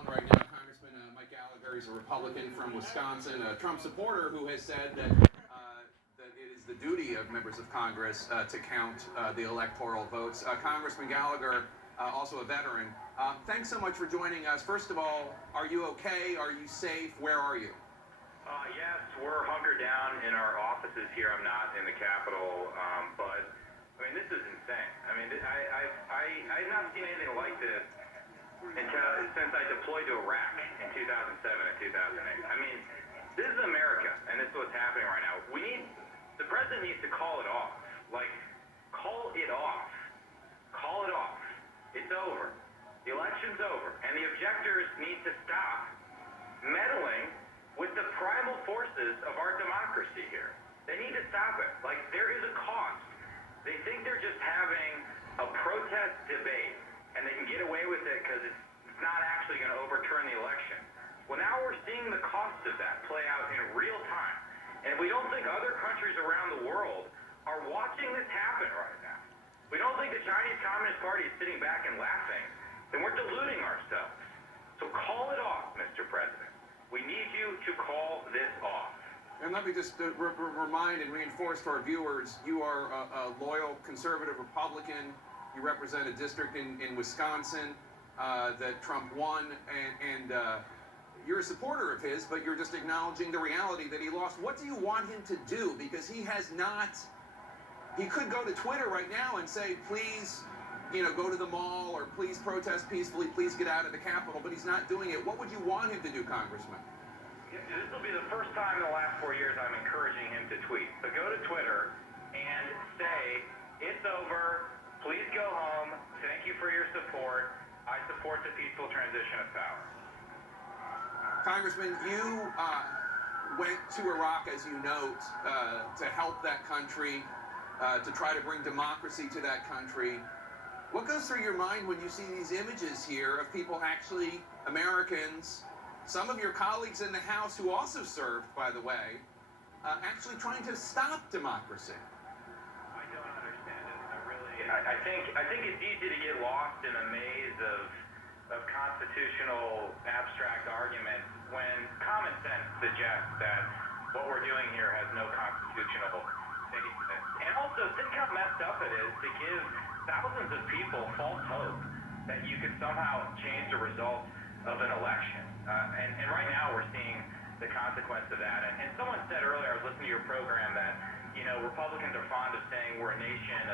phone right now, Congressman Mike Gallagher. He's a Republican from Wisconsin, a Trump supporter who has said that it is the duty of members of Congress to count the electoral votes. Congressman Gallagher, also a veteran, thanks so much for joining us. First of all, are you okay? Are you safe? Where are you? Yes, we're hunkered down in our offices here. I'm not in the Capitol, but I mean, this is insane. I mean, I've not seen anything like this since I deployed to Iraq in 2007 and 2008. I mean, this is America, and this is what's happening right now. The president needs to call it off. Like, call it off. Call it off. It's over. The election's over, and the objectors need to stop meddling with the primal forces of our democracy here. They need to stop it. Like, there is a cost. They think they're just having a protest debate, and they can get away with it because it's not actually going to overturn the election. Well, now we're seeing the cost of that play out in real time. And if we don't think other countries around the world are watching this happen right now, we don't think the Chinese Communist Party is sitting back and laughing, then we're deluding ourselves. So call it off, Mr. President. We need you to call this off. And let me just remind and reinforce to our viewers, you are a loyal conservative Republican. You represent a district in Wisconsin that Trump won, and you're a supporter of his, but you're just acknowledging the reality that he lost. What do you want him to do? Because he has not, he could go to Twitter right now and say, please, go to the mall, or please protest peacefully, please get out of the Capitol, but he's not doing it. What would you want him to do, Congressman? This will be the first time in the last 4 years I'm encouraging him to tweet. So go to Twitter and say, it's over, please go home, thank you for your support, I support the peaceful transition of power. Congressman, you went to Iraq, as you note, to help that country, to try to bring democracy to that country. What goes through your mind when you see these images here of people actually, Americans, some of your colleagues in the House who also served, by the way, actually trying to stop democracy? I don't understand it. I think it's easy to get lost in a maze of constitutional abstract arguments when common sense suggests that what we're doing here has no constitutional basis. And also, think how messed up it is to give thousands of people false hope that you could somehow change the result of an election. And right now we're seeing the consequence of that. And someone said earlier, I was listening to your program, that, Republicans are fond of saying we're a nation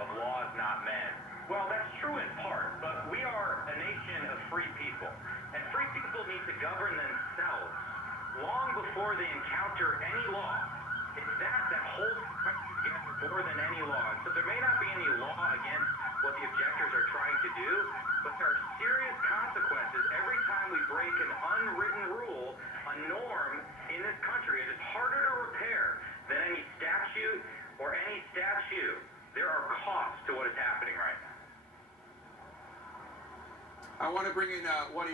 of laws, not men. Well, that's true in part, but we are a nation of free people. And free people need to govern themselves long before they encounter any law. It's that holds the country together more than any law. And so there may not be any law against what the objectors are trying to do, but there are serious consequences every time we break an unwritten rule, a norm in this country. It is harder to repair than any statute or any statue. There are costs to what is happening right now. I want to bring in one of